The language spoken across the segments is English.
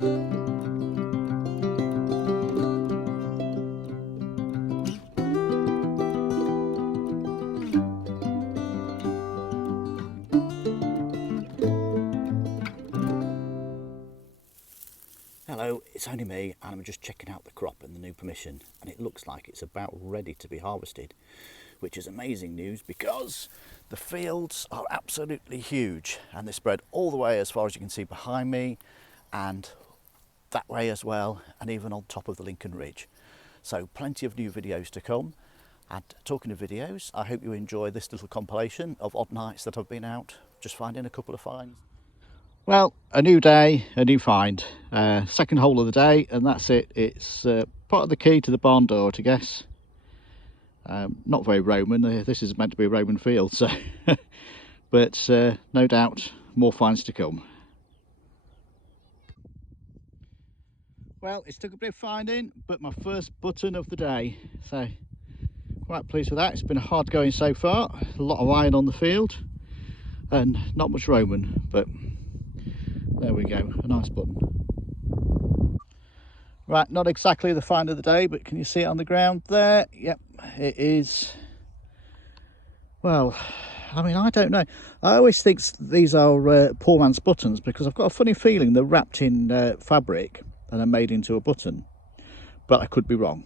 Hello, it's only me and I'm just checking out the crop and the new permission, and it looks like it's about ready to be harvested, which is amazing news because the fields are absolutely huge and they spread all the way as far as you can see behind me and that way as well, and even on top of the Lincoln Ridge. So plenty of new videos to come. And talking of videos, I hope you enjoy this little compilation of odd nights that I've been out just finding a couple of finds. Well, a new day, a new find. Second hole of the day, and that's it. It's part of the key to the barn door, I guess. Not very Roman. This is meant to be a Roman field, so but no doubt more finds to come. Well, it's took a bit of finding, but my first button of the day, so quite pleased with that. It's been hard going so far. A lot of iron on the field and not much Roman, but there we go, a nice button. Right, not exactly the find of the day, but can you see it on the ground there? Yep, it is. Well, I mean, I don't know. I always think these are poor man's buttons because I've got a funny feeling they're wrapped in fabric and are made into a button, but I could be wrong.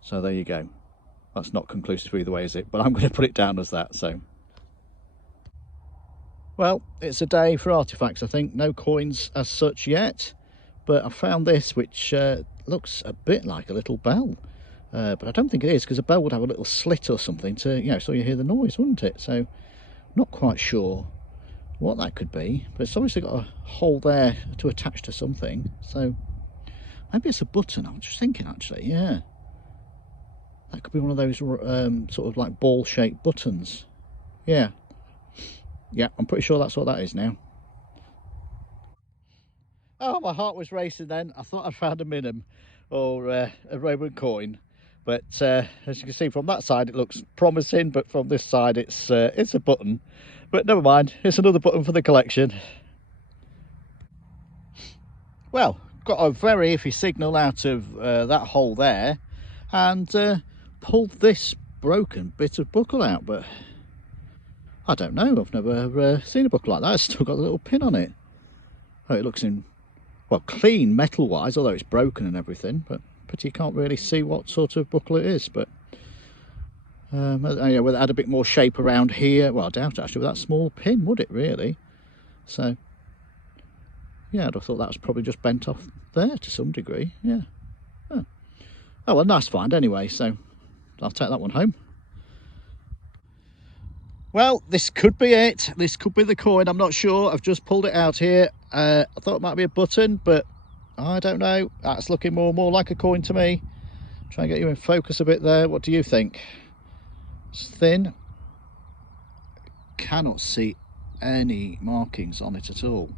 So there you go. That's not conclusive either way, is it? But I'm going to put it down as that. So, well, it's a day for artifacts, I think. No coins as such yet, but I found this, which looks a bit like a little bell, but I don't think it is, because a bell would have a little slit or something to, you know, so you hear the noise, wouldn't it? So, not quite sure what that could be, but it's obviously got a hole there to attach to something. So maybe it's a button. I'm just thinking, actually, yeah. That could be one of those sort of like ball-shaped buttons. Yeah. Yeah, I'm pretty sure that's what that is now. Oh, my heart was racing then. I thought I'd found a minim or a Roman coin. But as you can see from that side, it looks promising. But from this side, it's a button. But never mind, it's another button for the collection. Well, got a very iffy signal out of that hole there. And pulled this broken bit of buckle out, but I don't know, I've never seen a buckle like that. It's still got a little pin on it. Oh, it looks in, well, clean metal wise, although it's broken and everything, but you can't really see what sort of buckle it is. But yeah, well, it had a bit more shape around here. Well, I doubt it actually with that small pin, would it really? So yeah, I'd have thought that was probably just bent off there to some degree. Yeah. Oh well, nice find anyway, so I'll take that one home. Well, this could be it. This could be the coin. I'm not sure. I've just pulled it out here. I thought it might be a button, but I don't know. That's looking more like a coin to me. Try and get you in focus a bit there. What do you think? It's thin. Cannot see any markings on it at all.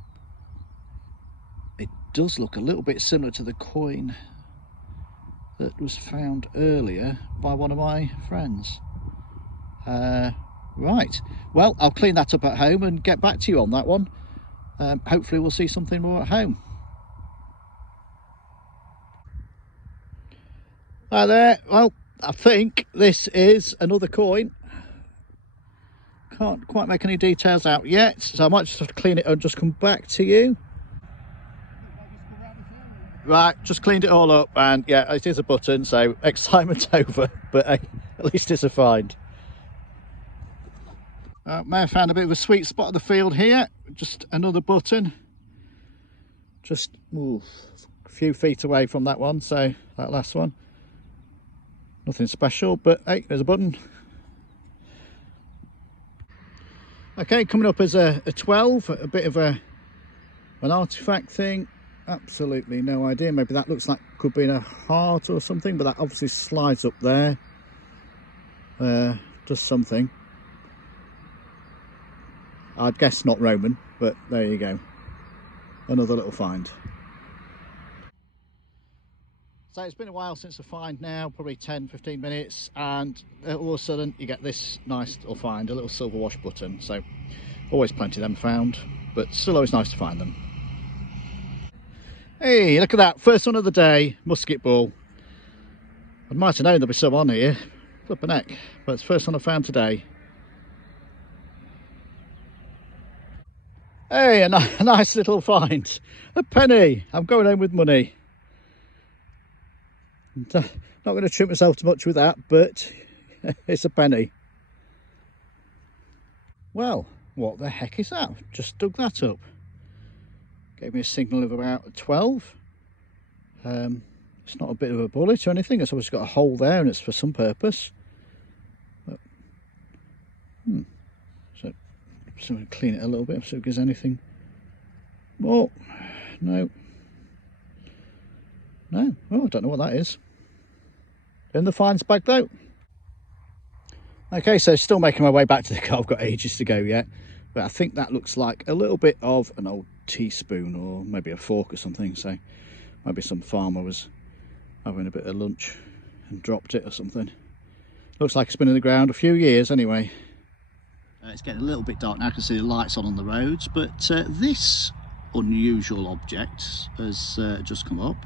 It does look a little bit similar to the coin that was found earlier by one of my friends. Right, well, I'll clean that up at home and get back to you on that one. Hopefully we'll see something more at home. Hi there. Well, I think this is another coin. Can't quite make any details out yet, so I might just have to clean it and just come back to you. Right, just cleaned it all up, and yeah, it is a button, so excitement over, but at least it's a find. May have found a bit of a sweet spot of the field here. Just another button, just a few feet away from that one, so that last one, nothing special, but hey, there's a button. Okay, coming up as a 12, a bit of an artifact thing. Absolutely no idea. Maybe that looks like could be in a heart or something, but that obviously slides up there. Does something. I'd guess not Roman, but there you go. Another little find. So it's been a while since the find now, probably 10-15 minutes, and all of a sudden you get this nice little find, a little silver wash button. So always plenty of them found, but still always nice to find them. Hey, look at that, first one of the day, musket ball. I might have known there'd be some on here, flipping heck, but it's the first one I found today. Hey, a nice little find, a penny. I'm going home with money. Not going to treat myself too much with that, but it's a penny. Well, what the heck is that? Just dug that up. Gave me a signal of about 12. It's not a bit of a bullet or anything. It's obviously got a hole there and it's for some purpose. But, so I'm going to clean it a little bit so if there's anything. Oh, no. No, oh, I don't know what that is. In the finds bag though. Okay, so still making my way back to the car. I've got ages to go yet. But I think that looks like a little bit of an old teaspoon or maybe a fork or something. So maybe some farmer was having a bit of lunch and dropped it or something. Looks like it's been in the ground a few years anyway. It's getting a little bit dark now. I can see the lights on the roads, but this unusual object has just come up.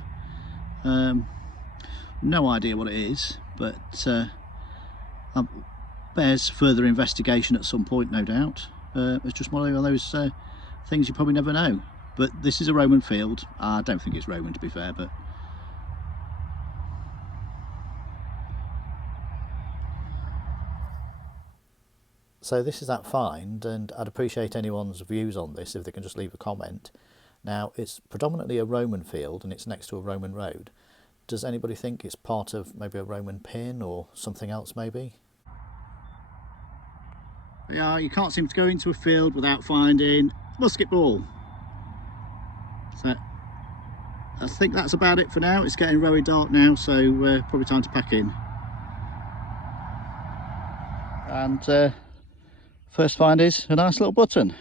No idea what it is, but bears further investigation at some point, no doubt. It's just one of those things you probably never know. But this is a Roman field. I don't think it's Roman, to be fair, but so this is that find, and I'd appreciate anyone's views on this if they can just leave a comment. Now, it's predominantly a Roman field and it's next to a Roman road. Does anybody think it's part of maybe a Roman pin or something else maybe? Yeah, you can't seem to go into a field without finding a musket ball. So I think that's about it for now. It's getting very dark now, so probably time to pack in. And first find is a nice little button.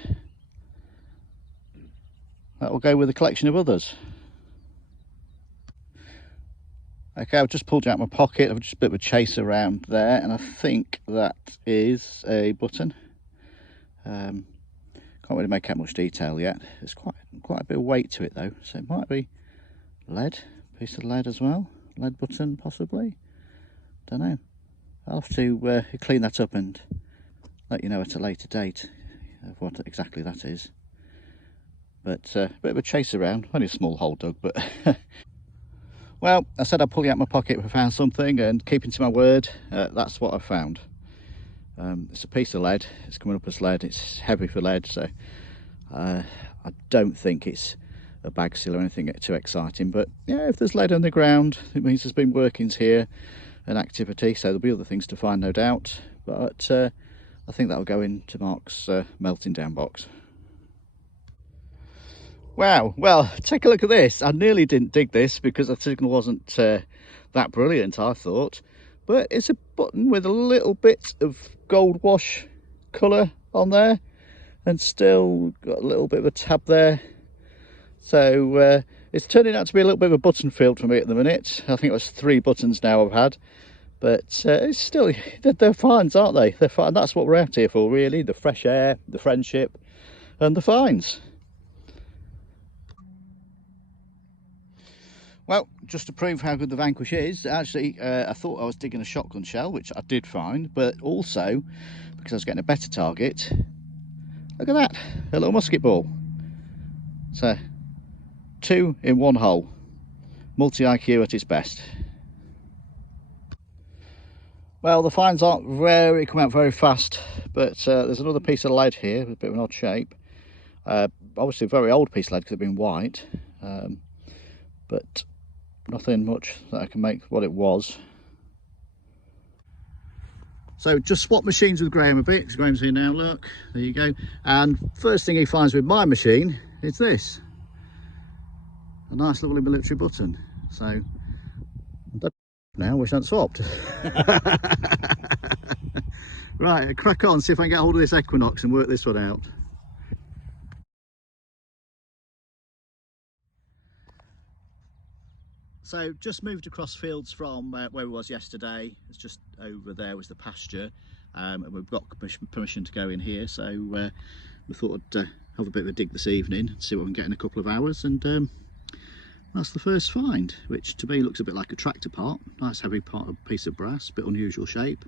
That will go with a collection of others. Okay, I've just pulled it out of my pocket. I've just a bit of a chase around there, and I think that is a button. Can't really make out much detail yet. There's quite a bit of weight to it though, so it might be lead, piece of lead as well. Lead button possibly. Don't know. I'll have to clean that up and let you know at a later date of what exactly that is. But a bit of a chase around, only a small hole dug, but well, I said I'd pull it out of my pocket if I found something, and keeping to my word, that's what I found. It's a piece of lead. It's coming up as lead. It's heavy for lead, so I don't think it's a bag seal or anything too exciting. But yeah, if there's lead on the ground, it means there's been workings here, an activity, so there'll be other things to find, no doubt. But I think that'll go into Mark's melting down box. Wow, well, take a look at this. I nearly didn't dig this because the signal wasn't that brilliant, I thought. But it's a button with a little bit of gold wash colour on there, and still got a little bit of a tab there. So it's turning out to be a little bit of a button field for me at the minute. I think it was 3 buttons now I've had. But it's still, they're finds, aren't they? They're fine. That's what we're out here for, really. The fresh air, the friendship, and the finds. Well, just to prove how good the Vanquish is, actually, I thought I was digging a shotgun shell, which I did find, but also, because I was getting a better target, look at that, a little musket ball. So, 2 in 1 hole. Multi-IQ at its best. Well, the finds aren't come out very fast, but there's another piece of lead here, with a bit of an odd shape. Obviously a very old piece of lead because it's been white, but nothing much that I can make what it was. So just swap machines with Graham a bit, because Graham's here now, look, there you go. And first thing he finds with my machine is this. A nice lovely military button. So, now wish I'd swapped. Right, crack on, see if I can get hold of this Equinox and work this one out. So just moved across fields from where we was yesterday. It's just over there was the pasture, and we've got permission to go in here, so we thought I'd have a bit of a dig this evening and see what we can get in a couple of hours, and that's the first find, which to me looks a bit like a tractor part. Nice heavy part of piece of brass, bit unusual shape.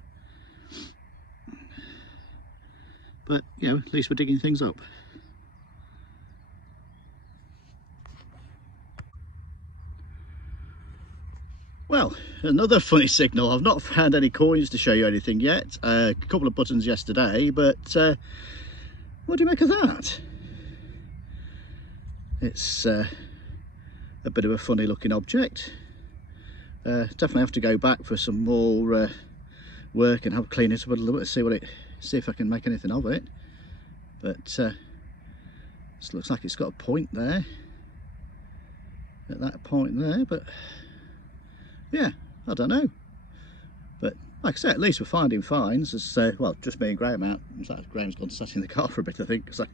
But, you know, at least we're digging things up. Well, another funny signal. I've not found any coins to show you anything yet. A couple of buttons yesterday, but what do you make of that? It's a bit of a funny looking object. Definitely have to go back for some more work and have clean it up a little bit, see if I can make anything of it. But this looks like it's got a point there, at that point there, but yeah, I don't know. But like I say, at least we're finding finds. As well, just me and Graham out. In fact, Graham's gone to sit in the car for a bit, I think, because I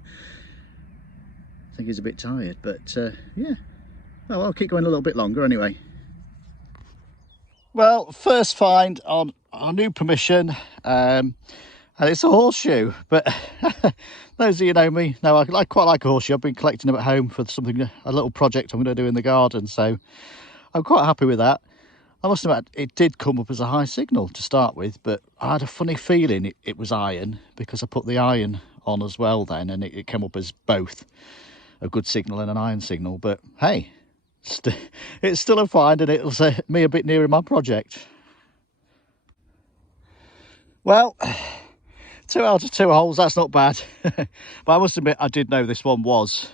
think he's a bit tired. But yeah, well, I'll keep going a little bit longer anyway. Well, first find on our new permission, and it's a horseshoe. But those of you who know me know I quite like a horseshoe. I've been collecting them at home for something, a little project I'm going to do in the garden, so I'm quite happy with that. I must admit, it did come up as a high signal to start with, but I had a funny feeling it was iron, because I put the iron on as well then, and it came up as both a good signal and an iron signal. But hey, it's still a find, and it'll set me a bit nearer my project. Well, 2 out of 2 holes, that's not bad. But I must admit, I did know this one was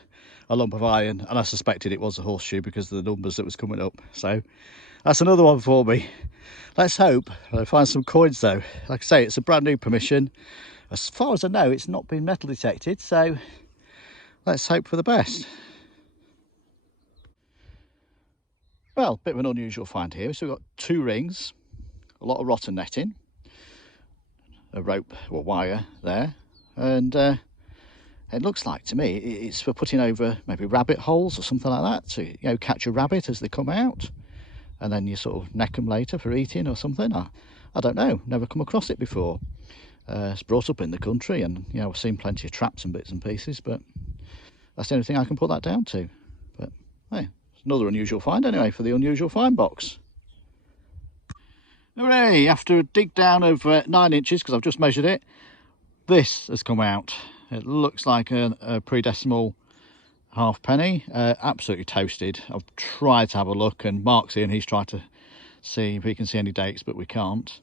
a lump of iron, and I suspected it was a horseshoe because of the numbers that was coming up. So that's another one for me. Let's hope I find some coins though. Like I say, it's a brand new permission. As far as I know, it's not been metal detected, so let's hope for the best. Well, bit of an unusual find here. So we've got 2 rings, a lot of rotten netting, a rope or wire there, and it looks like to me it's for putting over maybe rabbit holes or something like that, to, you know, catch a rabbit as they come out, and then you sort of neck them later for eating or something. I don't know, never come across it before. It's brought up in the country, and you know, I've seen plenty of traps and bits and pieces, but that's the only thing I can put that down to. But hey, it's another unusual find anyway for the unusual find box. Hooray! After a dig down of 9 inches, because I've just measured it, this has come out. It looks like a pre-decimal halfpenny, absolutely toasted. I've tried to have a look, and Mark's here and he's tried to see if he can see any dates, but we can't.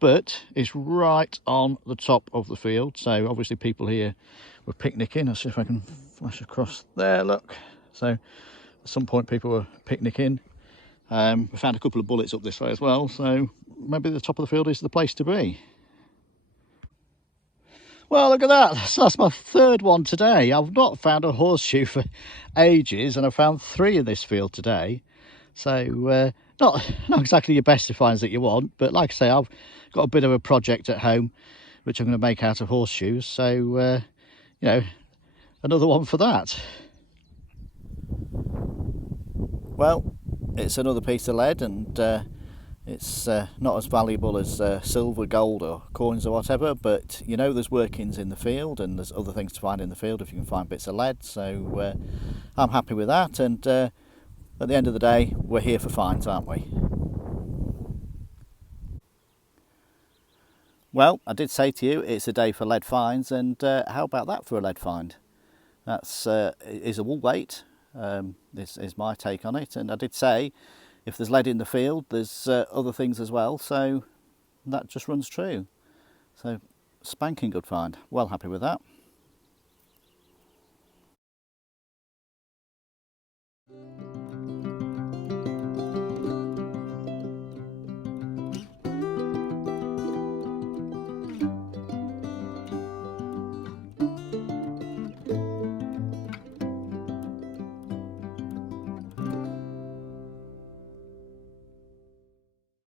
But it's right on the top of the field, so obviously people here were picnicking. I'll see if I can flash across there, look. So at some point people were picnicking. We found a couple of bullets up this way as well, so maybe the top of the field is the place to be. Well, look at that. So that's my 3rd one today. I've not found a horseshoe for ages, and I found 3 in this field today. So not exactly your best of finds that you want, but like I say, I've got a bit of a project at home which I'm going to make out of horseshoes. So, you know, another one for that. Well, it's another piece of lead, and it's not as valuable as silver, gold or coins or whatever, but you know, there's workings in the field, and there's other things to find in the field if you can find bits of lead. So I'm happy with that, and at the end of the day, we're here for finds, aren't we? Well, I did say to you it's a day for lead finds, and how about that for a lead find? That's is a wool weight. This is my take on it, and I did say if there's lead in the field, there's other things as well, so that just runs true. So spanking good find. Well happy with that.